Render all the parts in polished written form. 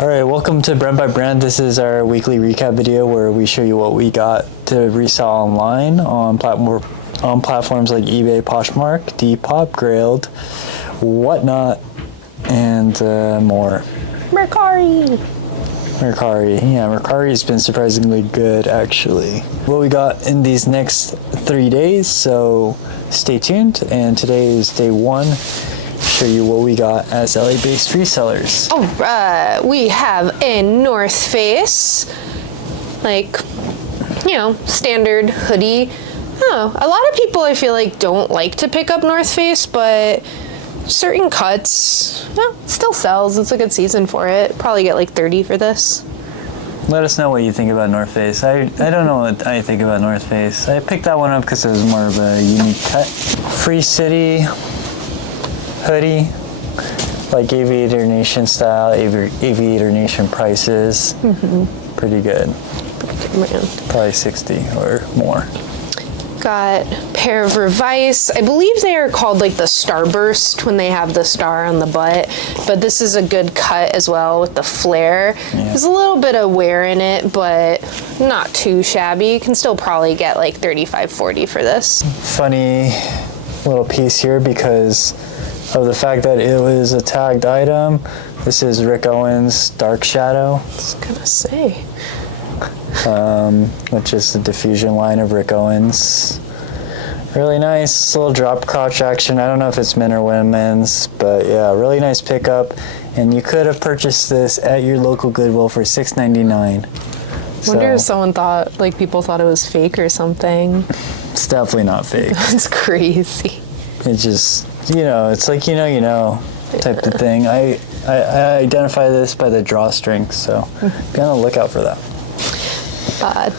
All right, welcome to Brand by Brand. This is our weekly recap video where we show you what we got to resell online on platforms like eBay, Poshmark, Depop, Grailed, Whatnot, and more. Mercari. Yeah, Mercari's been surprisingly good actually. What we got in these next 3 days, so stay tuned. And today is day one. Show you what we got as LA-based resellers. All right, we have a North Face, standard hoodie. Oh, a lot of people I feel like don't like to pick up North Face, but certain cuts, still sells. It's a good season for it. Probably get like 30 for this. Let us know what you think about North Face. I don't know what I think about North Face. I picked that one up because it was more of a unique cut. Free City hoodie, like Aviator Nation style, Aviator Nation prices. Pretty good. Man. Probably 60 or more. Got a pair of Revice. I believe they are called like the Starburst when they have the star on the butt, but this is a good cut as well with the flare. Yeah. There's a little bit of wear in it, but not too shabby. You can still probably get like 35, 40 for this. Funny little piece here because of the fact that it was a tagged item. This is Rick Owens Dark Shadow. I was gonna say. Which is the diffusion line of Rick Owens. Really nice little drop crotch action. I don't know if it's men or women's, but yeah, really nice pickup. And you could have purchased this at your local Goodwill for $6.99. I wonder if someone thought, people thought it was fake or something. It's definitely not fake. That's crazy. It's just, it's like, type of thing. I identify this by the drawstring, so be on the lookout for that.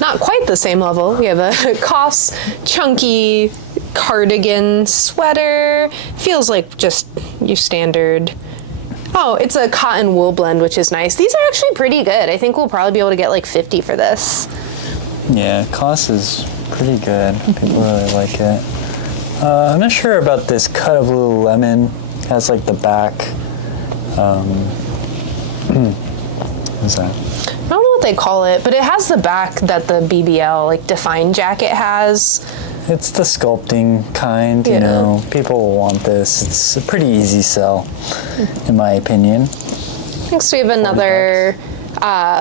Not quite the same level. We have a Koss chunky cardigan sweater. Feels like just your standard. Oh, it's a cotton wool blend, which is nice. These are actually pretty good. I think we'll probably be able to get like 50 for this. Yeah, Koss is pretty good. People really like it. I'm not sure about this cut of Lululemon. It has like the back. What's that? I don't know what they call it, but it has the back that the BBL Define jacket has. It's the sculpting kind, People will want this. It's a pretty easy sell, in my opinion. Next we have another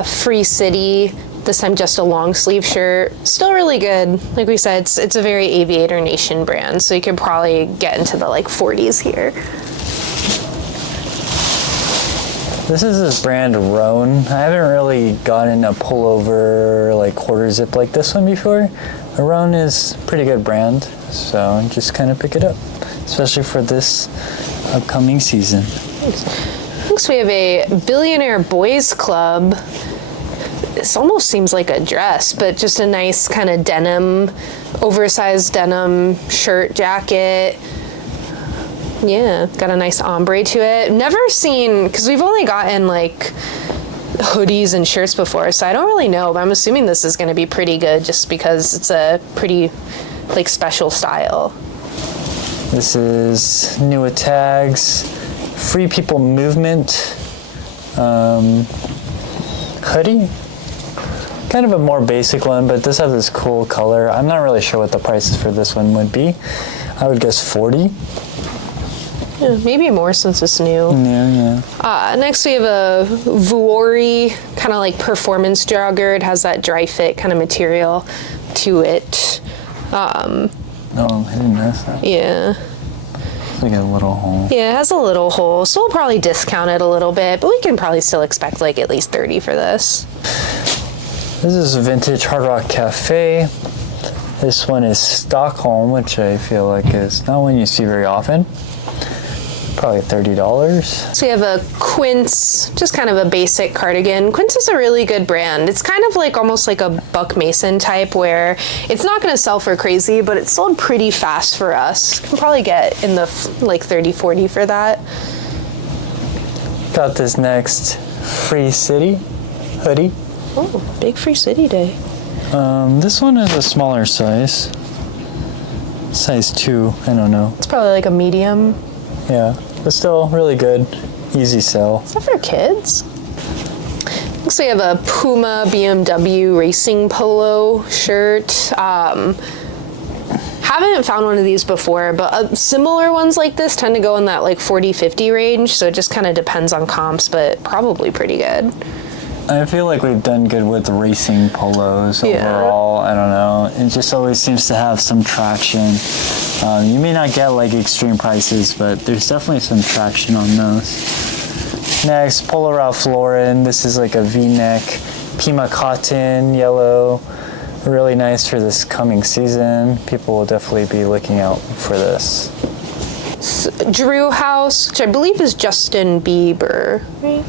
Free City. This time just a long sleeve shirt. Still really good. Like we said, it's a very Aviator Nation brand, so you could probably get into the 40s here. This is this brand Roan. I haven't really gotten a pullover quarter zip like this one before. Roan is a pretty good brand, so just kind of pick it up, especially for this upcoming season. Next we have a Billionaire Boys Club. This almost seems like a dress, but just a nice kind of denim, oversized denim shirt, jacket. Yeah, got a nice ombre to it. Never seen, because we've only gotten hoodies and shirts before, so I don't really know, but I'm assuming this is going to be pretty good just because it's a pretty special style. This is new at tags, Free People Movement hoodie. Kind of a more basic one, but this has this cool color. I'm not really sure what the prices for this one would be. I would guess 40. Yeah, maybe more since it's new. Yeah. Next we have a Vuori, kind of performance jogger. It has that dry fit kind of material to it. Oh, I didn't notice that. Yeah. It's like a little hole. Yeah, it has a little hole, so we'll probably discount it a little bit, but we can probably still expect at least 30 for this. This is Vintage Hard Rock Cafe. This one is Stockholm, which I feel like is not one you see very often. Probably $30. So we have a Quince, just kind of a basic cardigan. Quince is a really good brand. It's kind of almost like a Buck Mason type where it's not going to sell for crazy, but it's sold pretty fast for us. Can probably get in the 30, 40 for that. Got this next Free City hoodie. Oh, big Free City day. This one is a smaller size. Size 2, I don't know. It's probably a medium. Yeah, but still really good. Easy sell. Is that for kids? Looks like we have a Puma BMW racing polo shirt. Haven't found one of these before, but similar ones like this tend to go in that like 40-50 range, so it just kind of depends on comps, but probably pretty good. I feel like we've done good with racing polos overall. I don't know. It just always seems to have some traction. You may not get like extreme prices, but there's definitely some traction on those. Next, Polo Ralph Lauren. This is like a V-neck, Pima cotton, yellow. Really nice for this coming season. People will definitely be looking out for this. Drew House, which I believe is Justin Bieber, right?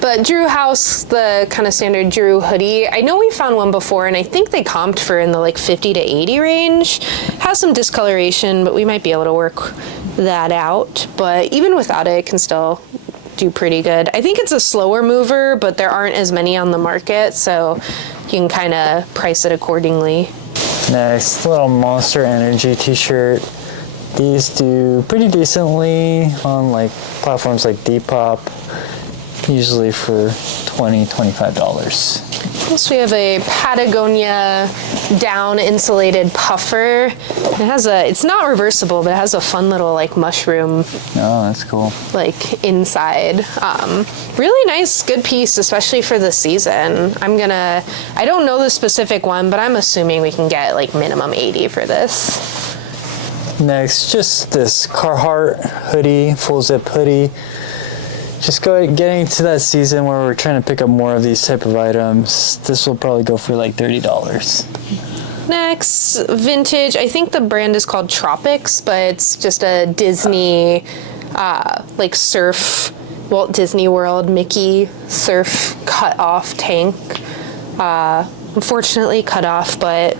But Drew House, the kind of standard Drew hoodie. I know we found one before, and I think they comped for in the like 50 to 80 range. Has some discoloration, but we might be able to work that out. But even without it can still do pretty good. I think it's a slower mover, but there aren't as many on the market, so you can kind of price it accordingly. Next, little Monster Energy t-shirt. These do pretty decently on like platforms like Depop, usually for $20-$25. So we have a Patagonia down insulated puffer. It's not reversible, but it has a fun little like mushroom. Oh, that's cool. Like inside. Really nice, good piece, especially for the season. I don't know the specific one, but I'm assuming we can get like minimum 80 for this. Next, just this Carhartt hoodie, full zip hoodie. Just getting to that season where we're trying to pick up more of these type of items. This will probably go for like $30. Next, vintage. I think the brand is called Tropics, but it's just a Disney, like surf, Walt Disney World Mickey surf cut off tank. Unfortunately cut off, but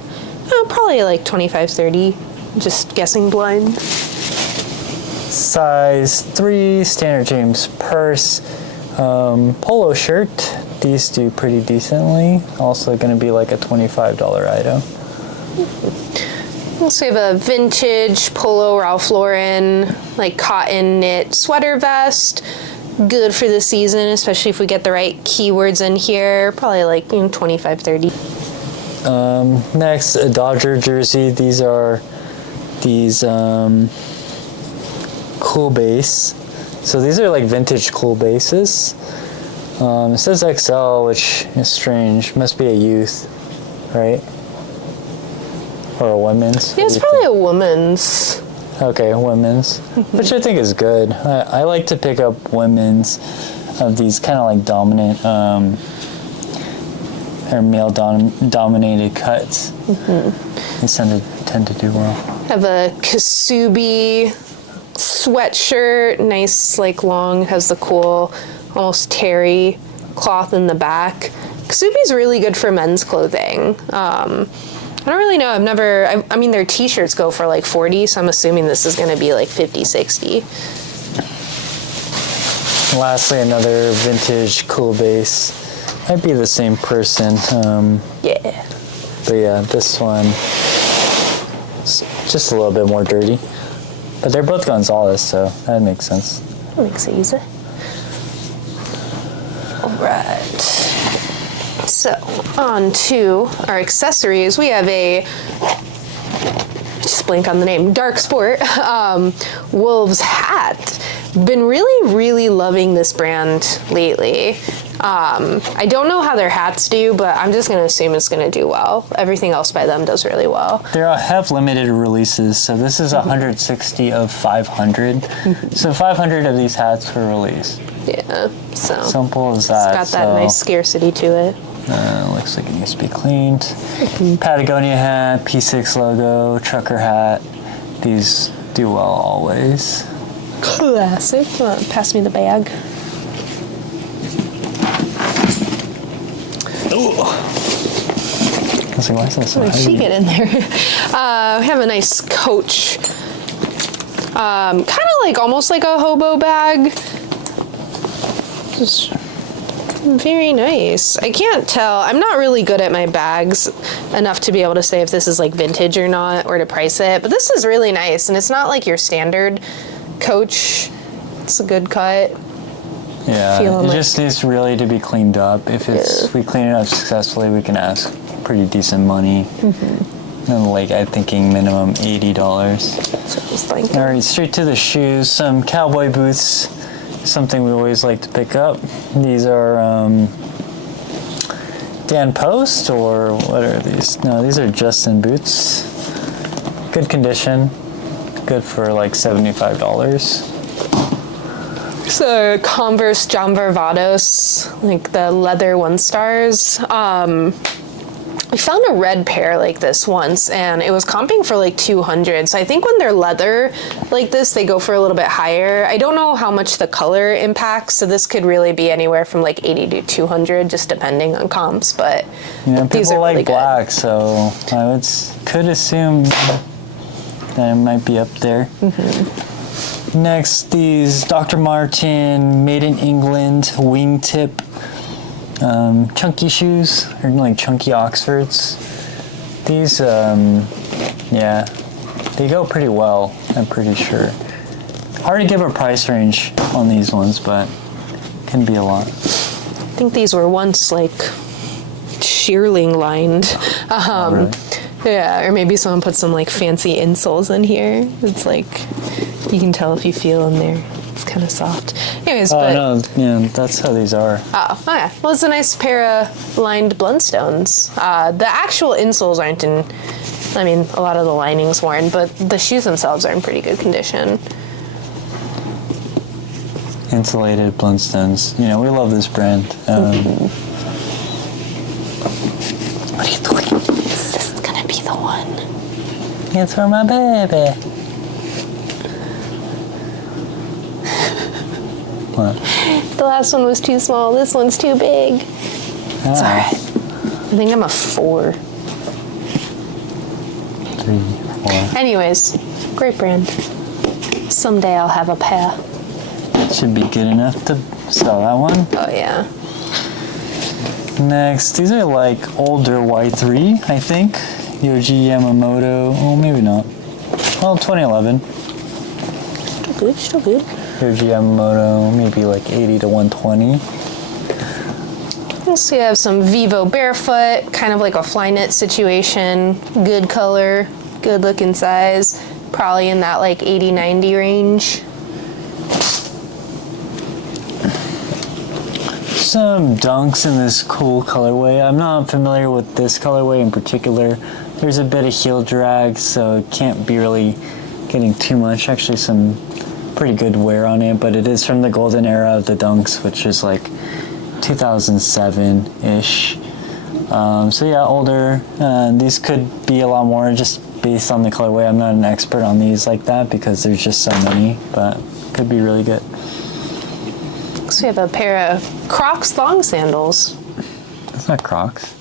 probably like 25-30. Just guessing blind. Size 3 Standard James purse, polo shirt. These do pretty decently. Also going to be like a $25 item. Also we have a vintage polo Ralph Lauren, like cotton knit sweater vest. Good for the season, especially if we get the right keywords in here. Probably like 25-30. Next, a Dodger jersey. These are cool base. So these are like vintage cool bases. It says XL, which is strange. Must be a youth, right? Or a women's? Yeah, it's probably a women's. Okay, women's. Which I think is good. I like to pick up women's of these kind of like dominant or male dominated cuts. These tend to do well. Have a Kasubi sweatshirt, nice like long, has the cool almost terry cloth in the back. Kasubi's really good for men's clothing. I don't really know, I mean their t-shirts go for like 40, so I'm assuming this is gonna be like 50-60. Lastly, another vintage cool base. Might be the same person. Yeah. But yeah, this one is just a little bit more dirty. But they're both Gonzalez, so that makes sense. That makes it easy. All right. So, on to our accessories. We have a, just blank on the name, Dark Sport Wolves hat. Been really, really loving this brand lately. I don't know how their hats do, but I'm just going to assume it's going to do well. Everything else by them does really well. They have limited releases, so this is 160 of 500. So 500 of these hats were released. Yeah, so simple as that. It's got that nice scarcity to it. Looks like it needs to be cleaned. Patagonia hat, P6 logo, trucker hat. These do well always. Classic. Pass me the bag. Ooh. I was like, why is that so Where'd heavy? she get in there? We have a nice Coach, kind of like almost like a hobo bag. Just very nice. I can't tell. I'm not really good at my bags enough to be able to say if this is like vintage or not, or to price it. But this is really nice, and it's not like your standard Coach. It's a good cut. Yeah, feeling it like just needs really to be cleaned up. If we clean it up successfully, we can ask pretty decent money. And like I'm thinking minimum $80. that's what I was thinking. All right, straight to the shoes. Some cowboy boots, something we always like to pick up. These are Dan Post, or what are these? No, these are Justin boots. Good condition, good for like $75. So Converse John Varvatos, like the leather 1-stars. We found a red pair like this once, and it was comping for like 200. So I think when they're leather like this, they go for a little bit higher. I don't know how much the color impacts, so this could really be anywhere from like 80 to 200, just depending on comps. But Yeah, these people are like really black, so I could assume that it might be up there. Next, these Dr. Martin Made in England wingtip chunky shoes, or like chunky Oxfords. These, yeah, they go pretty well, I'm pretty sure. Hard to give a price range on these ones, but can be a lot. I think these were once like shearling lined. Really? Yeah, or maybe someone put some like fancy insoles in here. It's like, you can tell if you feel in there. It's kind of soft. Anyways, Oh but no, yeah, that's how these are. oh yeah. Well, it's a nice pair of lined Blundstones. The actual insoles aren't in. I mean, a lot of the lining's worn, but the shoes themselves are in pretty good condition. Insulated Blundstones. You know, we love this brand. What are you doing? This is gonna be the one. It's for my baby. What? The last one was too small. This one's too big. It's alright. I think I'm a 4. 3, 4. Anyways, great brand. Someday I'll have a pair. Should be good enough to sell that one. Oh yeah. Next, these are like older Y3, I think. Yoji Yamamoto. Oh, maybe not. Well, 2011. Still good, still good. Yoji Yamamoto, maybe like 80 to 120. So you have some Vivo Barefoot, kind of like a Flyknit situation. Good color, good looking size. Probably in that like 80-90 range. Some Dunks in this cool colorway. I'm not familiar with this colorway in particular. There's a bit of heel drag, so it can't be really getting too much. Actually, some pretty good wear on it, but it is from the golden era of the Dunks, which is like 2007-ish. So yeah, older. These could be a lot more just based on the colorway. I'm not an expert on these like that because there's just so many, but could be really good. So we have a pair of Crocs long sandals. That's not Crocs.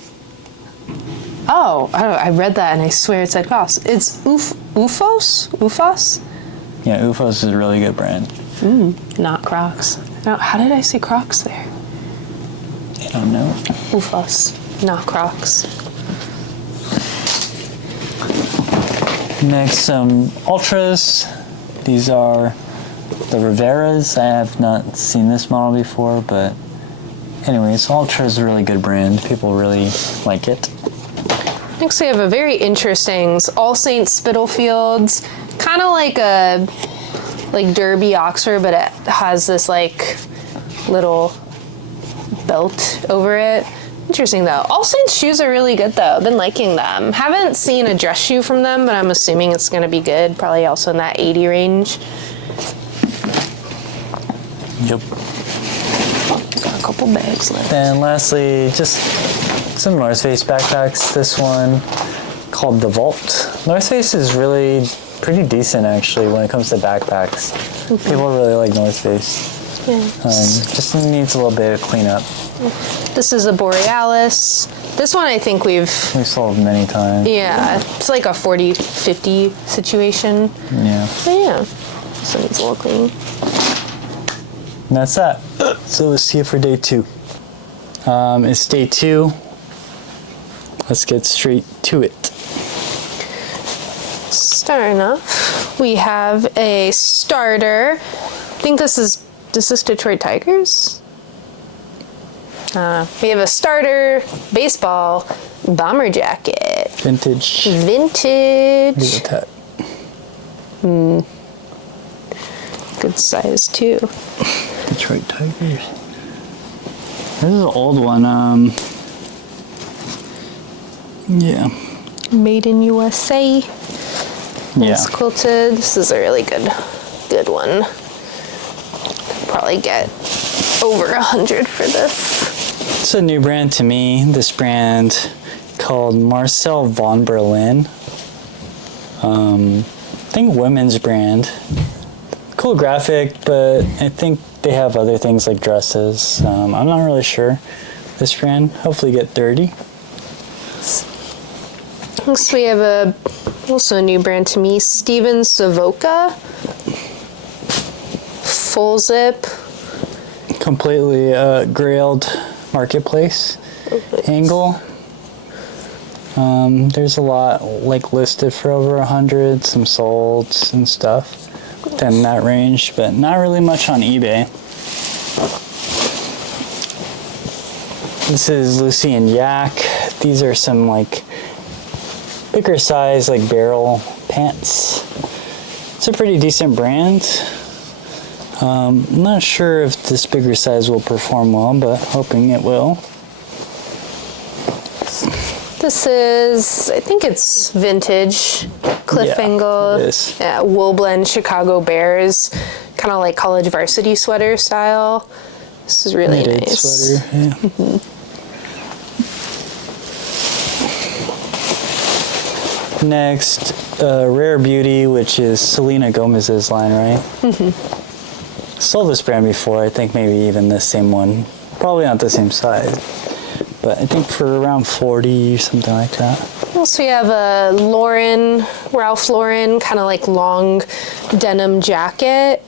Oh, I read that and I swear it said Crocs. It's Ufos? Ufos? Yeah, Ufos is a really good brand. Not Crocs. No, how did I say Crocs there? I don't know. Ufos, not Crocs. Next, some Ultras. These are the Riveras. I have not seen this model before, but anyways, Ultra is a really good brand. People really like it. Next we have a very interesting All Saints Spitalfields, kind of like a Derby Oxford, but it has this like little belt over it. Interesting though. All Saints shoes are really good though. I've been liking them. Haven't seen a dress shoe from them, but I'm assuming it's going to be good. Probably also in that 80 range. Yep. Got a couple bags left. And lastly, just some North Face backpacks. This one called the Vault. North Face is really pretty decent actually when it comes to backpacks. People really like North Face. Yeah. Just needs a little bit of cleanup. This is a Borealis. This one I think we've sold many times. yeah, it's like a 40-50 situation. Yeah. But yeah, this one needs a little clean. And that's that. So let's see it for day 2. It's day 2. Let's get straight to it. Starting off, we have a starter. I think this is Is this Detroit Tigers? We have a starter baseball bomber jacket. Vintage. Vintage. Look at that. Good size too. Detroit Tigers. This is an old one. Yeah. Made in USA. Yeah. It's quilted. This is a really good one. Probably get over 100 for this. It's a new brand to me. This brand called Marcel von Berlin. I think women's brand. Cool graphic, but I think they have other things like dresses. I'm not really sure. This brand, hopefully get 30. Next we have also a new brand to me, Steven Savoca. Full zip. Completely grailed marketplace angle. There's a lot like listed for over 100, some solds and stuff in that range, but not really much on eBay. This is Lucy and Yak. These are some like bigger size like barrel pants. It's a pretty decent brand. I'm not sure if this bigger size will perform well, but hoping it will. This is, I think it's vintage, cliff angle, it is. Yeah, wool blend Chicago Bears, kind of like college varsity sweater style. This is really Knitted nice. sweater, yeah. Next, Rare Beauty, which is Selena Gomez's line, right? Sold this brand before, I think maybe even the same one. Probably not the same size, but I think for around 40, something like that. Also, we have a Ralph Lauren, kind of like long denim jacket.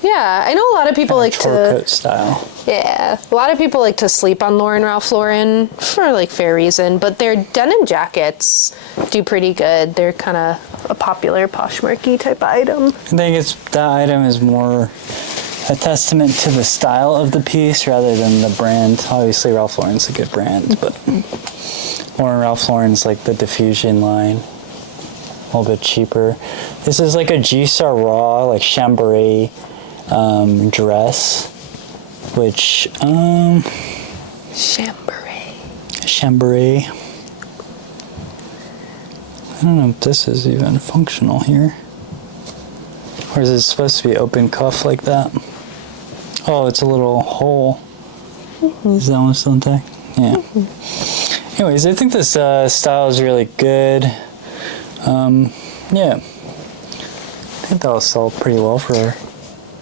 Yeah, I know a lot of people like to coat style. Yeah, a lot of people like to sleep on Ralph Lauren for like fair reason, but their denim jackets do pretty good. They're kind of a popular Poshmarky type item. I think that item is more a testament to the style of the piece rather than the brand. Obviously, Ralph Lauren's a good brand, but Ralph Lauren's like the diffusion line, a little bit cheaper. This is like a G-Star Raw, like chambray dress, which chambray. I don't know if this is even functional here, or is it supposed to be open cuff like that? Oh, it's a little hole. Is that one still intact? Yeah. Anyways, I think this style is really good. Yeah, I think that'll sell pretty well for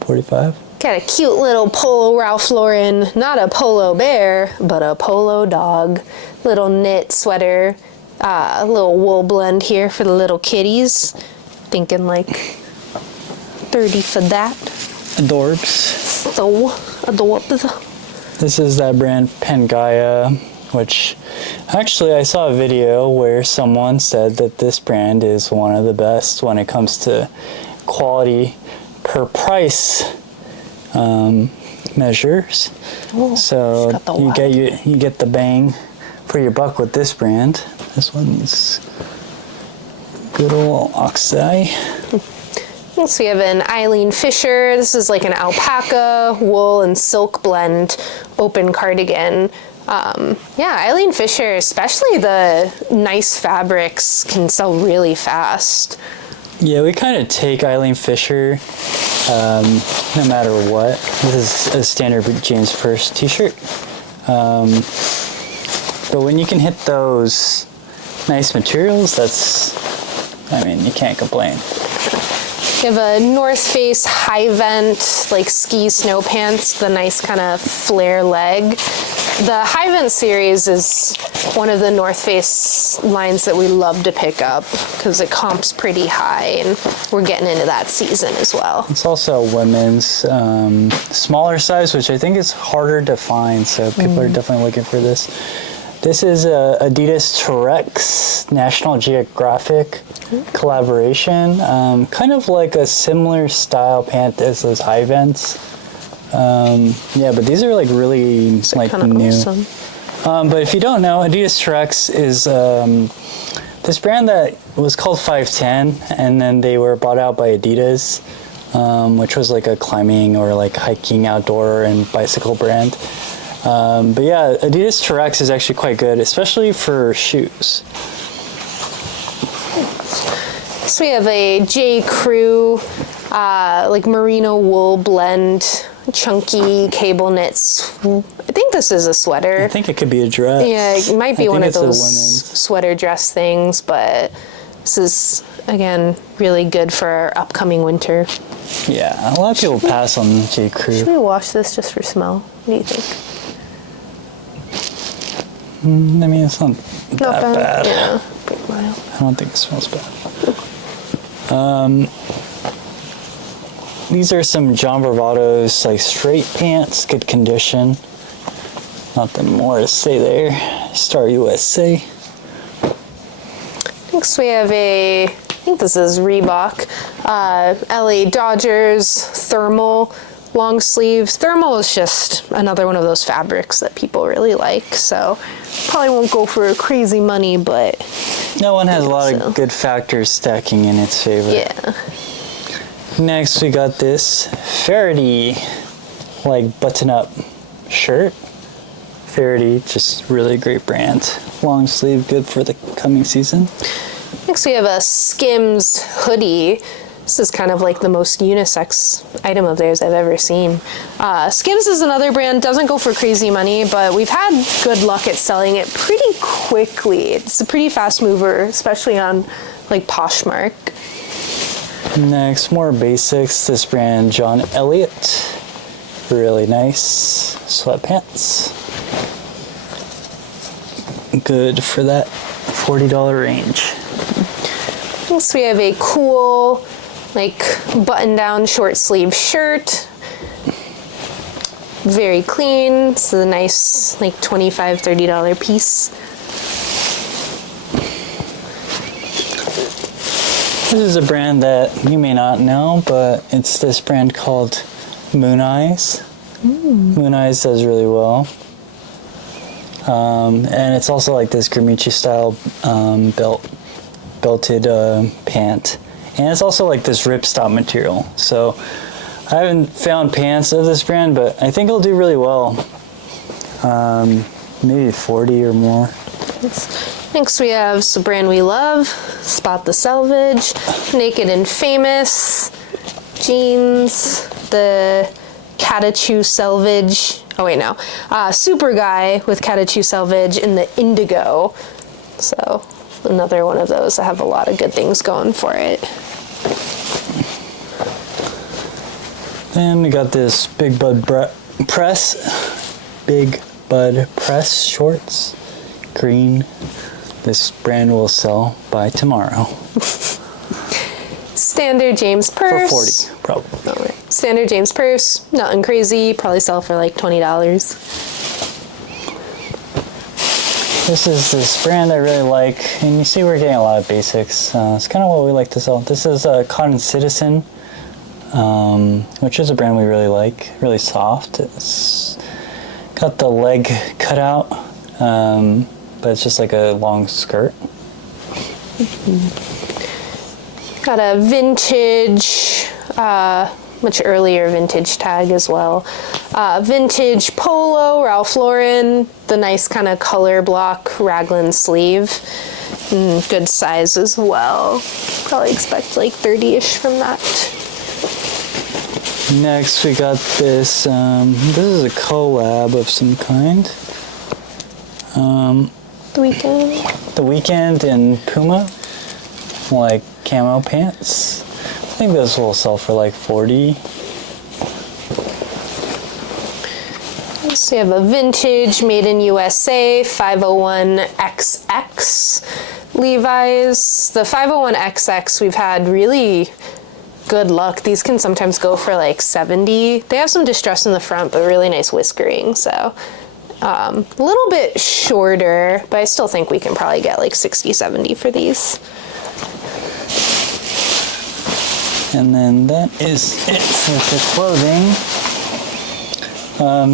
45. Got a cute little polo Ralph Lauren, not a polo bear, but a polo dog. Little knit sweater, a little wool blend here for the little kitties. Thinking like 30 for that. Adorbs. So adorbs. This is that brand Pangaea, which actually I saw a video where someone said that this brand is one of the best when it comes to quality per price measures. Oh, so you get the bang for your buck with this brand. This one's good old oxeye. So we have an Eileen Fisher. This is like an alpaca, wool, and silk blend open cardigan. Yeah, Eileen Fisher, especially the nice fabrics, can sell really fast. Yeah, we kind of take Eileen Fisher no matter what. This is a standard James First t-shirt. But when you can hit those nice materials, you can't complain. We have a North Face high vent, like ski snow pants, the nice kind of flare leg. The high vent series is one of the North Face lines that we love to pick up because it comps pretty high, and we're getting into that season as well. It's also a women's smaller size, which I think is harder to find, so people are definitely looking for this. This is a Adidas T-Rex National Geographic collaboration. Kind of like a similar style pant as those high vents. Yeah, but these are like really like new. Awesome. But if you don't know, Adidas T-Rex is this brand that was called 510, and then they were bought out by Adidas, which was like a climbing or like hiking outdoor and bicycle brand. But yeah, Adidas T-Rex is actually quite good, especially for shoes. So we have a J. Crew, like merino wool blend, chunky cable knits. I think this is a sweater. I think it could be a dress. Yeah, it might be one of those women's sweater dress things, but this is, again, really good for our upcoming winter. Yeah, a lot of people pass on J. Crew. Should we wash this just for smell? What do you think? I mean, it's not that bad. Yeah, pretty mild. I don't think it smells bad. These are some John Bravado's like straight pants, good condition. Nothing more to say there. Star USA. Next we have I think this is Reebok, LA Dodgers Thermal long sleeves. Thermal is just another one of those fabrics that people really like, so probably won't go for crazy money, but that one has a lot of good factors stacking in its favor. yeah. Next we got this Faraday like button-up shirt. Faraday, just really great brand. Long sleeve, good for the coming season. Next we have a Skims hoodie. This is kind of like the most unisex item of theirs I've ever seen. Skims is another brand, doesn't go for crazy money, but we've had good luck at selling it pretty quickly. It's a pretty fast mover, especially on like Poshmark. Next, more basics. This brand, John Elliott. Really nice sweatpants. Good for that $40 range. Next we have a cool, like button-down short sleeve shirt. Very clean. This is a nice like $25, $30 piece. This is a brand that you may not know, but it's this brand called Moon Eyes. Moon Eyes does really well. And it's also like this Gramici style belted pant. And it's also like this ripstop material. So I haven't found pants of this brand, but I think it'll do really well. Maybe 40 or more. Next we have a brand we love, Spot the Selvage, Naked and Famous, jeans, the Catechu Selvage, oh wait no, Super Guy with Catechu Selvage in the Indigo. So another one of those that have a lot of good things going for it. And we got this Big Bud Press shorts, green. This brand will sell by tomorrow. Standard James purse. For 40, probably. All right. Standard James purse, nothing crazy, probably sell for like $20. This is this brand I really like, and you see we're getting a lot of basics. It's kind of what we like to sell. This is Cotton Citizen, which is a brand we really like, really soft. It's got the leg cut out, but it's just like a long skirt. Got a vintage, much earlier vintage tag as well. Vintage polo, Ralph Lauren, the nice kind of color block raglan sleeve. Good size as well. Probably expect like 30-ish from that. Next we got this, this is a collab of some kind. The Weekend. The Weekend and Puma, like camo pants. I think this will sell for like 40. So we have a vintage made in USA 501XX Levi's. The 501XX we've had really good luck. These can sometimes go for like 70. They have some distress in the front, but really nice whiskering. So A little bit shorter, but I still think we can probably get like 60, 70 for these. And then that is it for the clothing.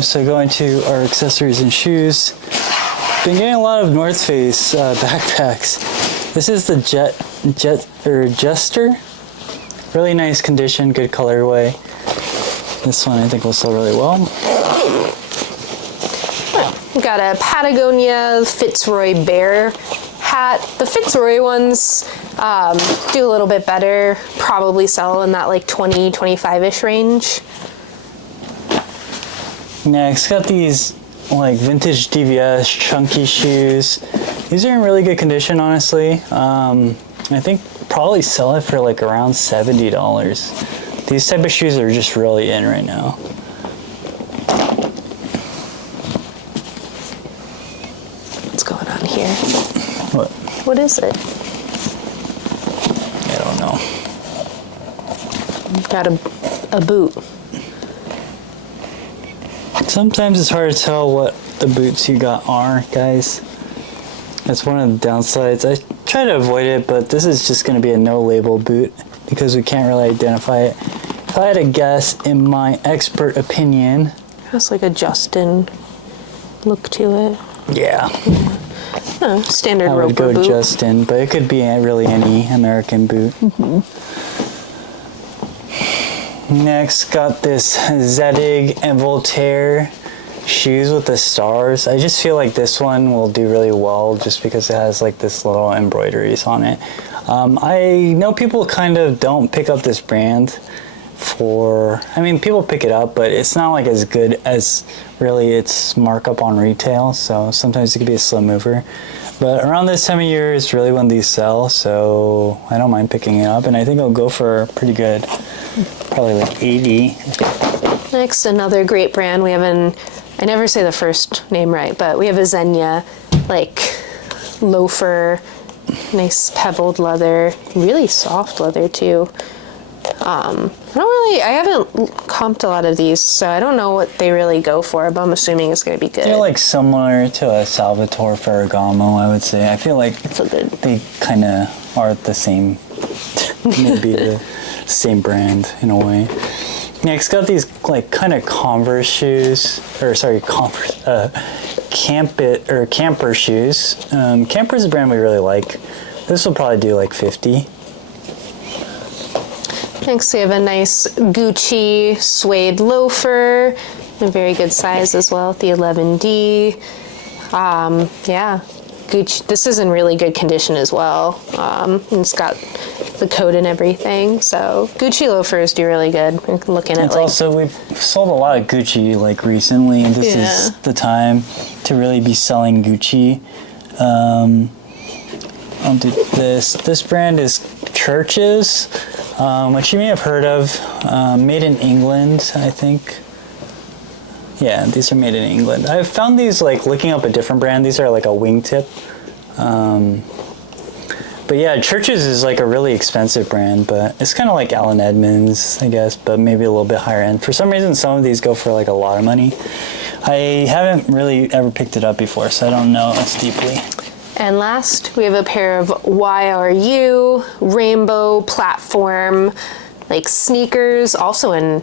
So going to our accessories and shoes. Been getting a lot of North Face backpacks. This is the Jester. Really nice condition, good colorway. This one I think will sell really well. We've got a Patagonia Fitzroy Bear hat. The Fitzroy ones do a little bit better, probably sell in that like 20, 25-ish range. Next, got these like vintage DVS chunky shoes. These are in really good condition, honestly. I think probably sell it for like around $70. These type of shoes are just really in right now. What's going on here? What? What is it? I don't know. Got a boot. Sometimes it's hard to tell what the boots you got are, guys. That's one of the downsides. I try to avoid it, but this is just going to be a no label boot because we can't really identify it. If I had to guess, in my expert opinion, Has like a Justin look to it. yeah, Standard I would Roper go boot. Justin, but it could be really any American boot. Next, got this Zedig and Voltaire shoes with the stars. I just feel like this one will do really well just because it has like this little embroideries on it. I know people kind of don't pick up this brand I mean, people pick it up, but it's not like as good as really its markup on retail, so sometimes it could be a slow mover. But around this time of year is really when these sell, so I don't mind picking it up, and I think it'll go for pretty good, probably like 80. Next, another great brand. We have I never say the first name right, but we have a Xenia, like loafer, nice pebbled leather, really soft leather too. I haven't comped a lot of these, so I don't know what they really go for, but I'm assuming it's going to be good. They're like similar to a Salvatore Ferragamo, I would say. I feel like So good. they kind of are the same, maybe the same brand in a way. Next, got these like kind of Converse shoes, or sorry, Converse, camper shoes. Camper is a brand we really like. This will probably do like 50. Next, we have a nice Gucci suede loafer, a very good size as well, the 11D. Yeah, Gucci. This is in really good condition as well. And it's got the coat and everything. So Gucci loafers do really good. We're looking at It's like also, we've sold a lot of Gucci like recently, and this Yeah. is the time to really be selling Gucci. I'll do this. This brand is Churches, which you may have heard of. Made in England, I think. Yeah, these are made in England. I've found these like looking up a different brand. These are like a wingtip. But yeah, Churches is like a really expensive brand, but it's kind of like Allen Edmonds, I guess, but maybe a little bit higher end. For some reason, some of these go for like a lot of money. I haven't really ever picked it up before, so I don't know as deeply. And last, we have a pair of YRU rainbow platform, like sneakers, also in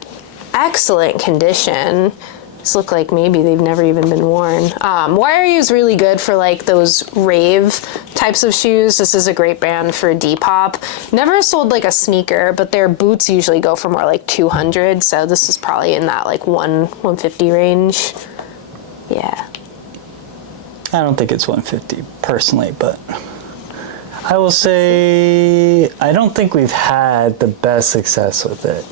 excellent condition. These look like maybe they've never even been worn. YRU is really good for like those rave types of shoes. This is a great brand for Depop. Never sold like a sneaker, but their boots usually go for more like 200. So this is probably in that like 150 range. Yeah. I don't think it's 150 personally, but I will say I don't think we've had the best success with it.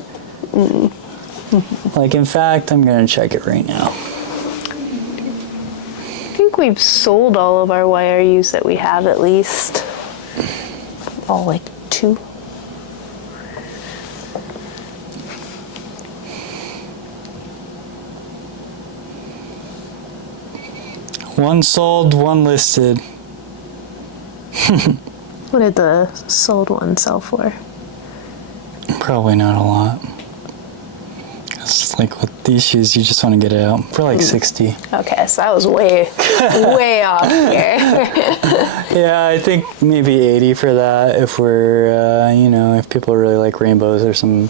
Like, in fact, I'm going to check it right now. I think we've sold all of our YRUs that we have at least. All like 2. One sold, one listed. What did the sold one sell for? Probably not a lot. It's Like with these shoes, you just want to get it out for like 60. Okay, so that was way, way off here. Yeah, I think maybe 80 for that if we're, if people really like rainbows or some.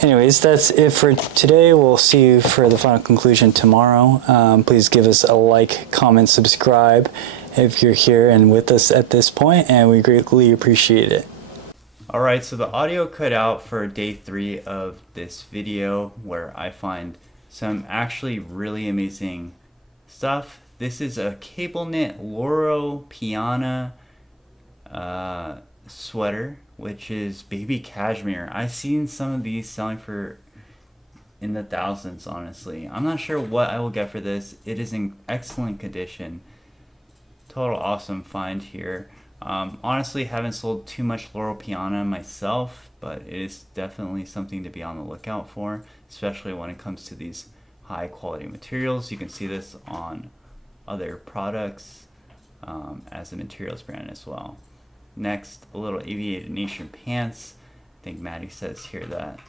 Anyways, that's it for today. We'll see you for the final conclusion tomorrow. Please give us a like, comment, subscribe if you're here and with us at this point, and we greatly appreciate it. All right, so the audio cut out for day 3 of this video where I find some actually really amazing stuff. This is a cable knit Loro Piana sweater, which is baby cashmere. I've seen some of these selling for in the thousands, honestly. I'm not sure what I will get for this. It is in excellent condition. Total awesome find here. Honestly, haven't sold too much Loro Piana myself, but it is definitely something to be on the lookout for, especially when it comes to these high quality materials. You can see this on other products as a materials brand as well. Next, a little Aviator Nation pants. I think Maddie says here that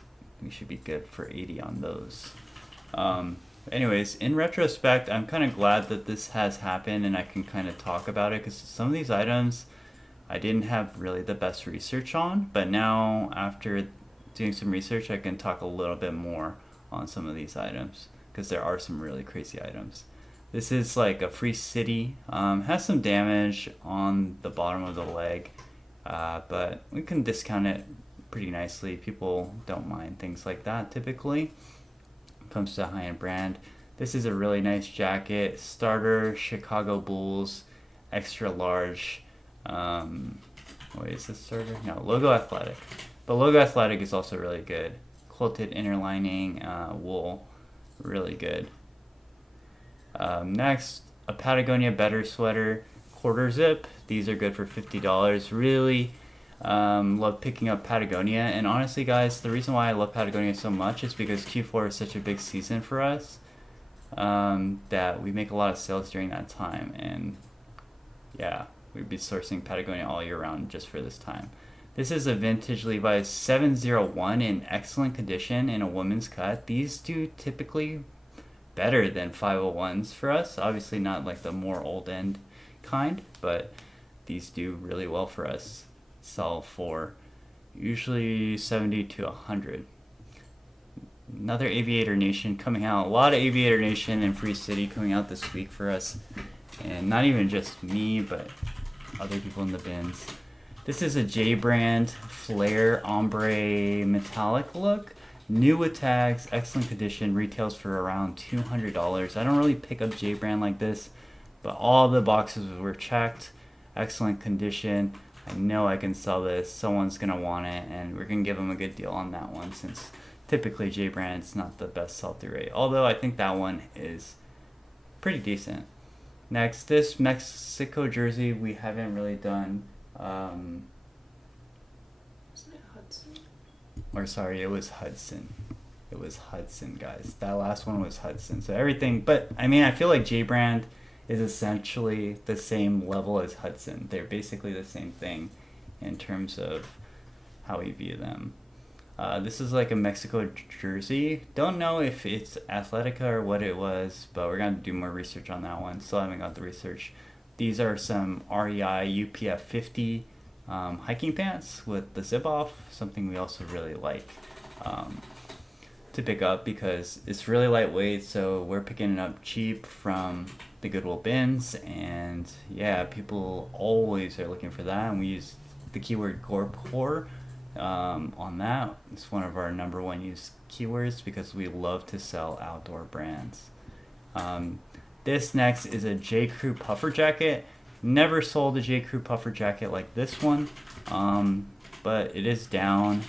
we should be good for 80 on those. Anyways, in retrospect, I'm kind of glad that this has happened and I can kind of talk about it, because some of these items I didn't have really the best research on, but now after doing some research I can talk a little bit more on some of these items, because there are some really crazy items. This is like a Free City, has some damage on the bottom of the leg, but we can discount it pretty nicely. People don't mind things like that typically. Comes to a high-end brand. This is a really nice jacket, starter Chicago Bulls, extra large. Wait, is this starter? No, Logo Athletic. But Logo Athletic is also really good. Quilted inner lining, wool, really good. Next, a Patagonia Better sweater, quarter zip. These are good for $50. Really love picking up Patagonia, and honestly guys, the reason why I love Patagonia so much is because Q4 is such a big season for us, that we make a lot of sales during that time, and yeah, we'd be sourcing Patagonia all year round just for this time. This is a vintage Levi's 701 in excellent condition in a woman's cut. These do typically better than 501s for us, obviously not like the more old end kind, but these do really well for us. Sell for usually 70 to 100. Another Aviator Nation coming out. A lot of Aviator Nation and Free City coming out this week for us, and not even just me, but other people in the bins. This is a J brand flare ombre metallic look, new with tags, excellent condition, retails for around $200. I don't really pick up J brand like this, but all the boxes were checked, excellent condition. I know I can sell this, someone's gonna want it, and we're gonna give them a good deal on that one, since typically J brand's not the best sell-through rate, although I think that one is pretty decent. Next, this Mexico jersey we haven't really done. Wasn't it Hudson? Or sorry, it was Hudson. It was Hudson, guys. That last one was Hudson. So everything, but I mean, I feel like J brand is essentially the same level as Hudson. They're basically the same thing in terms of how we view them. This is like a Mexico jersey. Don't know if it's Athletica or what it was, but we're going to do more research on that one. Still haven't got the research. These are some REI UPF 50 hiking pants with the zip off, something we also really like to pick up because it's really lightweight, so we're picking it up cheap from the Goodwill bins, and yeah, people always are looking for that, and we use the keyword Gorpcore on that. It's one of our #1 used keywords because we love to sell outdoor brands. This next is a J. Crew puffer jacket. Never sold a J. Crew puffer jacket like this one, but it is down,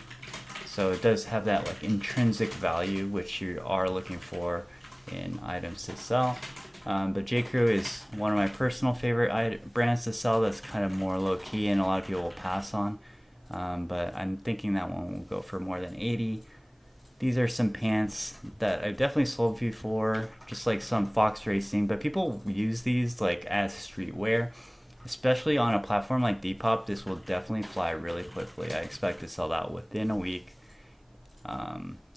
so it does have that like intrinsic value which you are looking for in items to sell. But J. Crew is one of my personal favorite brands to sell that's kind of more low-key and a lot of people will pass on. But I'm thinking that one will go for more than 80. These are some pants that I've definitely sold before, just like some Fox Racing, but people use these like as streetwear, especially on a platform like Depop. This will definitely fly really quickly. I expect to sell that within a week.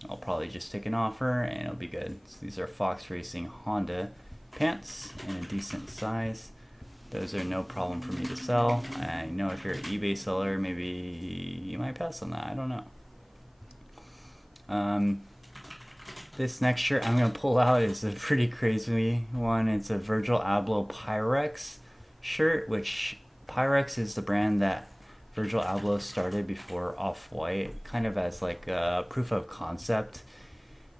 I'll probably just take an offer and it'll be good. So these are Fox Racing Honda pants in a decent size. Those are no problem for me to sell. I know if you're an eBay seller, maybe you might pass on that. I don't know. This next shirt I'm going to pull out is a pretty crazy one. It's a Virgil Abloh Pyrex shirt, which Pyrex is the brand that Virgil Abloh started before Off-White, kind of as like a proof of concept.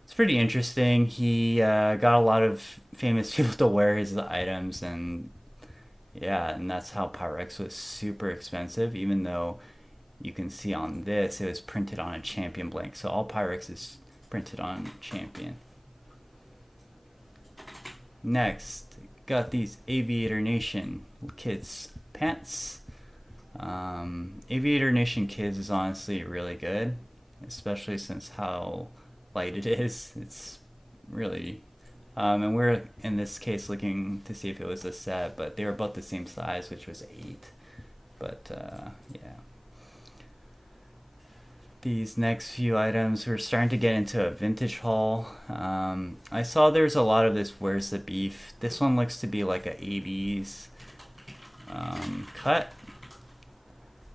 It's pretty interesting. He got a lot of famous people to wear his items, and yeah, and that's how Pyrex was super expensive, even though you can see on this it was printed on a Champion blank. So all Pyrex is printed on Champion. Next, got these Aviator Nation kids pants. Aviator Nation Kids is honestly really good, especially since how light it is. It's really, and we're in this case looking to see if it was a set, but they were both the same size, which was 8. But yeah. These next few items, we're starting to get into a vintage haul. I saw there's a lot of this Where's the Beef. This one looks to be like a 80s cut.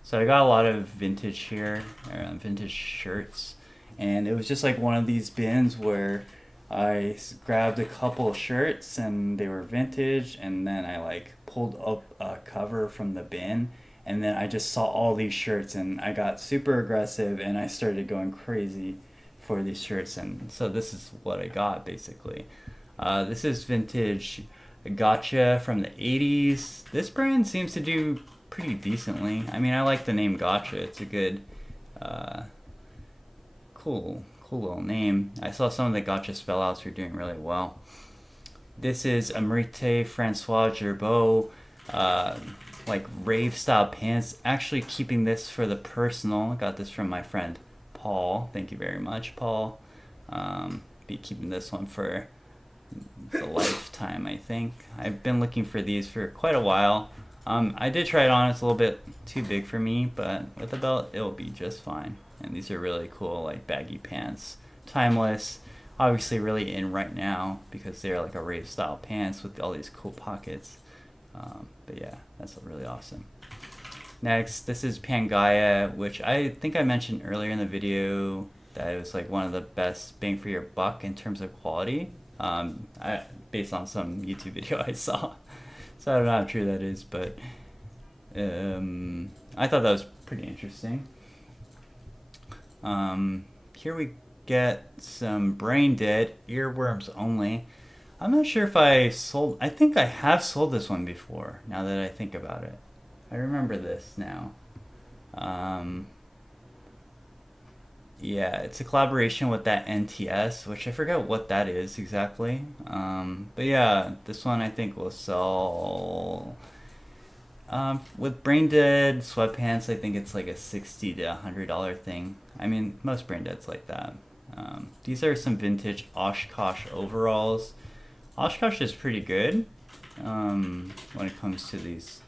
So I got a lot of vintage here, vintage shirts, and it was just like one of these bins where I grabbed a couple of shirts and they were vintage, and then I like pulled up a cover from the bin, and then I just saw all these shirts and I got super aggressive and I started going crazy for these shirts, and so this is what I got basically. This is vintage Gotcha from the 80s. This brand seems to do pretty decently. I mean, I like the name Gotcha. It's a good, cool little name. I saw some of the Gotcha spellouts were doing really well. This is Amrite Francois Gerbeau, like rave style pants. Actually keeping this for the personal. I got this from my friend Paul. Thank you very much, Paul. Be keeping this one for the lifetime, I think. I've been looking for these for quite a while. I did try it on. It's a little bit too big for me, but with a belt, it'll be just fine. And these are really cool, like baggy pants. Timeless. Obviously really in right now because they're like a rave style pants with all these cool pockets. But yeah, that's really awesome. Next, this is Pangaea, which I think I mentioned earlier in the video that it was like one of the best bang for your buck in terms of quality. Based on some YouTube video I saw. So I don't know how true that is, but I thought that was pretty interesting. Here we get some Brain Dead earworms only. I'm not sure if I think I have sold this one before, now that I think about it. I remember this now. Yeah, it's a collaboration with that NTS, which I forget what that is exactly. But yeah, this one I think will sell. With Brain Dead sweatpants, I think it's like a $60 to $100 thing. I mean, most Brain Dead's like that. These are some vintage Oshkosh overalls. Oshkosh is pretty good when it comes to these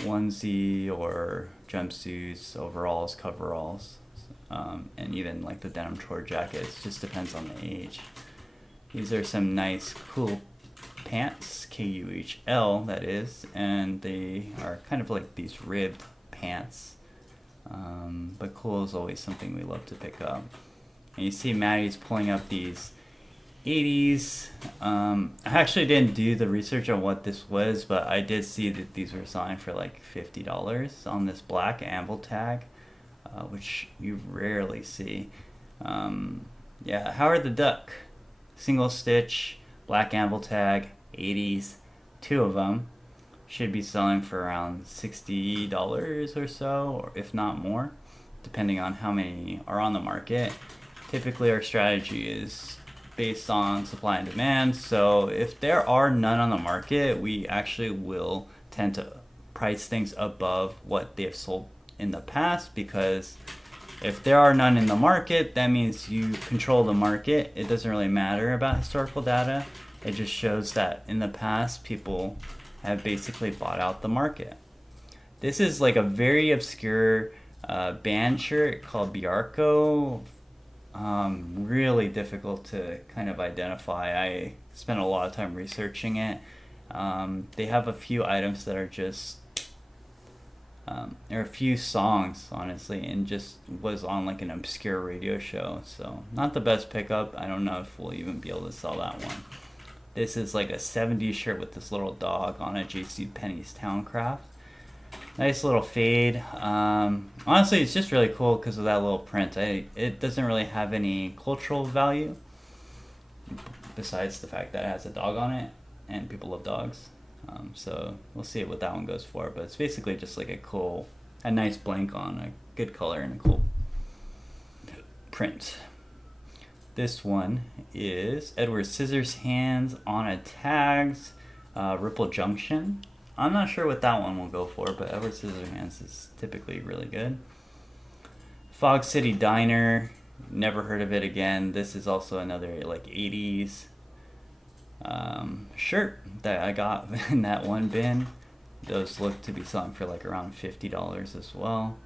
onesie or jumpsuits, overalls, coveralls. And even like the denim tour jackets, just depends on the age. These are some nice cool pants, KUHL that is, and they are kind of like these ribbed pants. But cool is always something we love to pick up. And you see Maddie's pulling up these 80s. I actually didn't do the research on what this was, but I did see that these were selling for like $50 on this black amble tag. Which you rarely see. Yeah, Howard the Duck, single stitch, black amble tag, 80s, 2 of them. Should be selling for around $60 or so, or if not more, depending on how many are on the market. Typically our strategy is based on supply and demand, so if there are none on the market, we actually will tend to price things above what they have sold in the past, because if there are none in the market, that means you control the market. It doesn't really matter about historical data. It just shows that in the past, people have basically bought out the market. This is like a very obscure band shirt called Biarco. really difficult to kind of identify. I spent a lot of time researching it. They have a few items that are just, there are a few songs, honestly, and just was on like an obscure radio show. So not the best pickup. I don't know if we'll even be able to sell that one. This is like a 70s shirt with this little dog on a JCPenney's Towncraft. Nice little fade. Honestly, it's just really cool because of that little print. It doesn't really have any cultural value besides the fact that it has a dog on it and people love dogs. So we'll see what that one goes for. But it's basically just like a nice blank on a good color and a cool print. This one is Edward Scissorhands on a Tags Ripple Junction. I'm not sure what that one will go for, but Edward Scissorhands is typically really good. Fog City Diner, never heard of it again. This is also another like 80s shirt that I got in that one bin. Those look to be selling for like around $50 as well.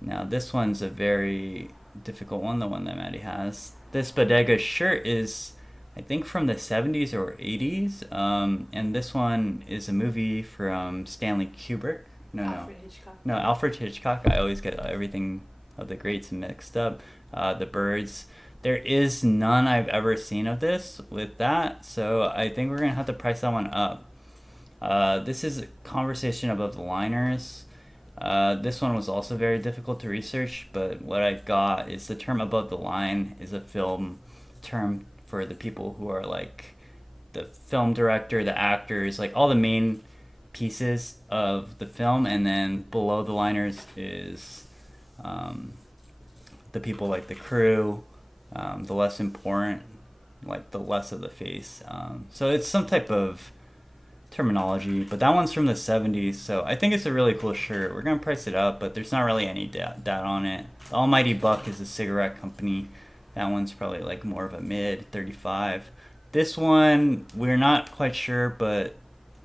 Now this one's a very difficult one, the one that Maddie has. This Bodega shirt is, I think, from the 70s or 80s, and this one is a movie from Stanley Kubrick. Alfred Hitchcock. I always get everything of the greats mixed up. The Birds. There is none I've ever seen of this with that, so I think we're gonna have to price that one up. This is Conversation Above the Liners. This one was also very difficult to research, but what I got is the term above the line is a film term for the people who are like the film director, the actors, like all the main pieces of the film, and then below the liners is the people like the crew, the less important, like the less of the face. So it's some type of terminology, but that one's from the 70s, so I think it's a really cool shirt. We're gonna price it up, but there's not really any data on it. The Almighty Buck is a cigarette company. That one's probably like more of a mid 35. This one we're not quite sure, but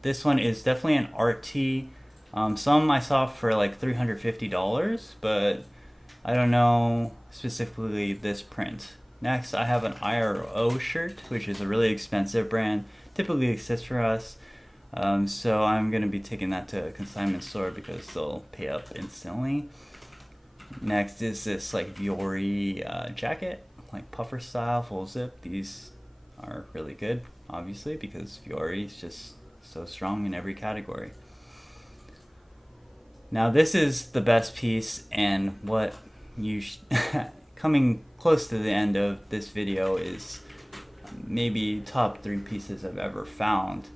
this one is definitely an art tee. Some I saw for like $350, but I don't know specifically this print. Next I have an IRO shirt, which is a really expensive brand, typically exists for us. So I'm going to be taking that to a consignment store because they'll pay up instantly. Next is this like Viore jacket, like puffer style, full zip. These are really good, obviously, because Viore is just so strong in every category. Now this is the best piece, and what you coming close to the end of this video is maybe top 3 pieces I've ever found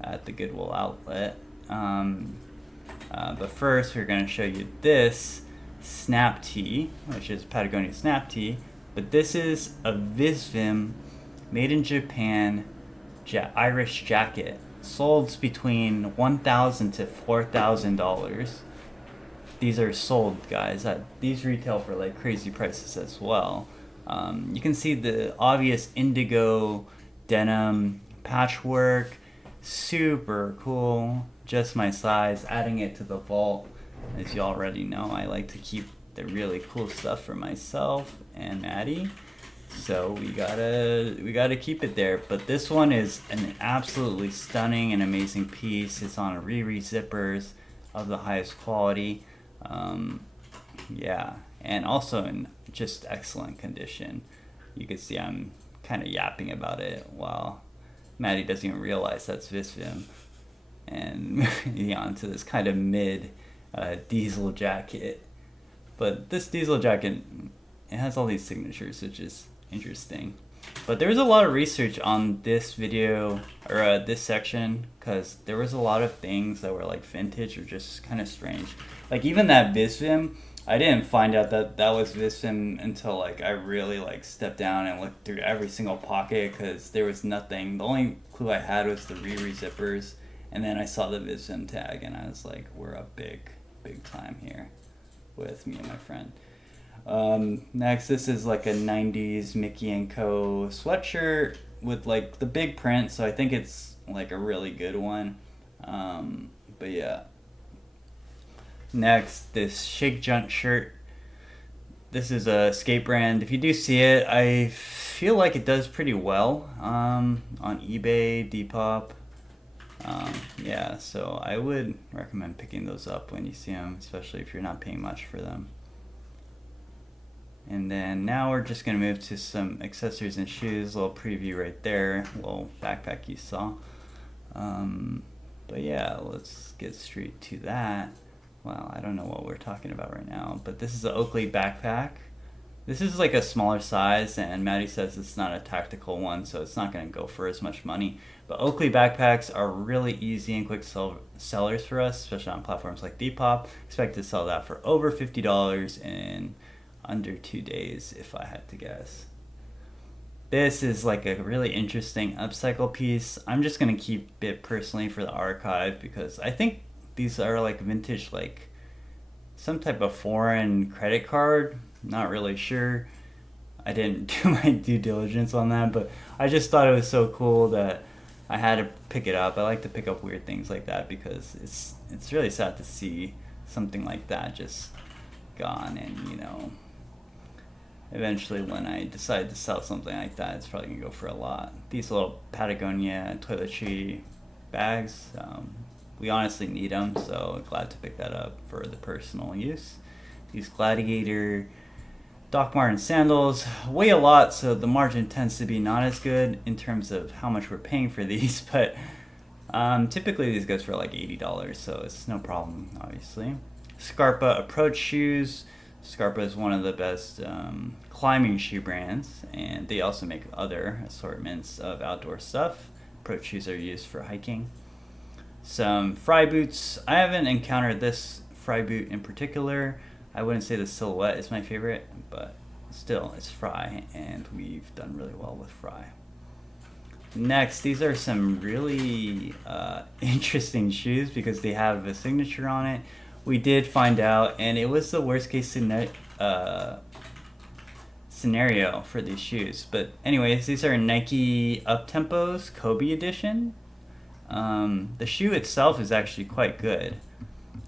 at the Goodwill outlet. But first we're going to show you this snap tee, which is Patagonia snap tee, but this is a Visvim made in Japan Irish jacket, sold between $1,000 to $4,000. These are sold, guys. These retail for like crazy prices as well. You can see the obvious indigo denim patchwork. Super cool, just my size. Adding it to the vault, as you already know, I like to keep the really cool stuff for myself and Maddie, so we gotta keep it there. But this one is an absolutely stunning and amazing piece. It's on Riri zippers of the highest quality, yeah, and also in just excellent condition. You can see I'm kind of yapping about it while Maddie doesn't even realize that's Visvim. And moving on to this kind of mid diesel jacket. But this diesel jacket, it has all these signatures, which is interesting. But there was a lot of research on this video, or this section, because there was a lot of things that were like vintage or just kind of strange. Like even that Visvim, I didn't find out that that was Visvim until like I really like stepped down and looked through every single pocket, because there was nothing. The only clue I had was the Riri zippers, and then I saw the Visvim tag and I was like, we're up big time here with me and my friend. Next, this is like a 90s Mickey & Co. sweatshirt with like the big print, so I think it's like a really good one. But yeah. Next, this Shake Junt shirt. This is a skate brand. If you do see it, I feel like it does pretty well on eBay, Depop. Yeah, so I would recommend picking those up when you see them, especially if you're not paying much for them. And then now we're just going to move to some accessories and shoes. A little preview right there, little backpack you saw. But yeah, let's get straight to that. Well, I don't know what we're talking about right now, but this is an Oakley backpack. This is like a smaller size, and Maddie says it's not a tactical one, so it's not going to go for as much money. But Oakley backpacks are really easy and quick sellers for us, especially on platforms like Depop. Expect to sell that for over $50 in under 2 days, if I had to guess. This is like a really interesting upcycle piece. I'm just going to keep it personally for the archive because I think these are like vintage, like some type of foreign credit card. Not really sure. I didn't do my due diligence on that, but I just thought it was so cool that I had to pick it up. I like to pick up weird things like that because it's really sad to see something like that just gone. And you know, eventually when I decide to sell something like that, it's probably gonna go for a lot. These little Patagonia toiletry bags, we honestly need them, so glad to pick that up for the personal use. These Gladiator Doc Marten sandals weigh a lot, so the margin tends to be not as good in terms of how much we're paying for these, but typically these goes for like $80, so it's no problem, obviously. Scarpa approach shoes. Scarpa is one of the best climbing shoe brands, and they also make other assortments of outdoor stuff. Approach shoes are used for hiking. Some Frye boots. I haven't encountered this Frye boot in particular. I wouldn't say the silhouette is my favorite, but still, it's Frye, and we've done really well with Frye. Next, these are some really interesting shoes because they have a signature on it. We did find out, and it was the worst case scenario for these shoes. But anyways, these are Nike Uptempos Kobe edition. The shoe itself is actually quite good.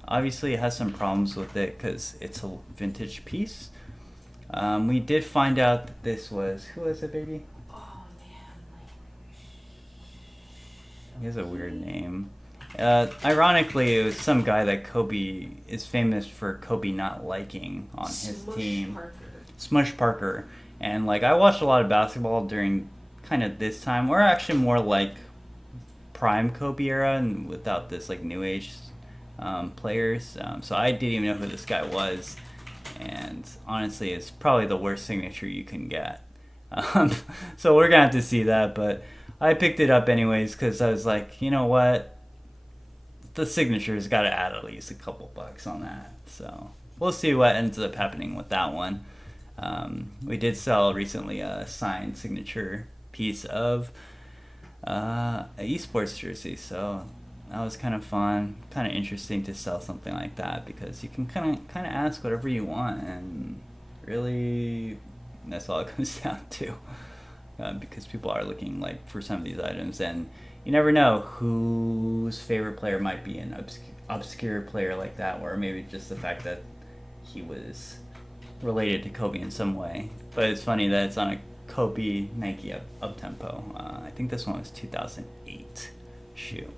Obviously, it has some problems with it because it's a vintage piece. We did find out that this was, who was it, baby? Oh man, He has a weird name. Ironically, it was some guy that Kobe is famous for Kobe not liking on his team. Smush Parker. And like I watched a lot of basketball during kind of this time. We're actually more like prime Kobe era and without this like new age players. So I didn't even know who this guy was. And honestly, it's probably the worst signature you can get. So we're going to have to see that. But I picked it up anyways because I was like, you know what? The signature's got to add at least a couple bucks on that. So we'll see what ends up happening with that one. We did sell recently a signed signature piece of an esports jersey. So that was kind of fun, kind of interesting to sell something like that because you can kind of ask whatever you want, and really that's all it comes down to. Because people are looking like for some of these items, and you never know whose favorite player might be an obscure player like that, or maybe just the fact that he was related to Kobe in some way. But it's funny that it's on a Kobe Nike Uptempo. I think this one was 2008 shoe.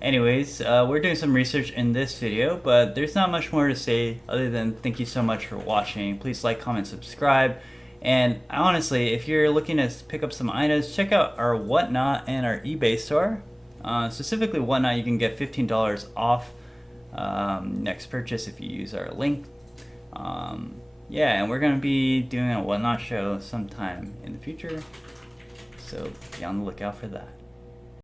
Anyways, we're doing some research in this video, but there's not much more to say other than thank you so much for watching. Please like, comment, subscribe. And honestly, if you're looking to pick up some items, check out our Whatnot and our eBay store. Specifically Whatnot, you can get $15 off next purchase if you use our link. Yeah, and we're going to be doing a Whatnot show sometime in the future, so be on the lookout for that.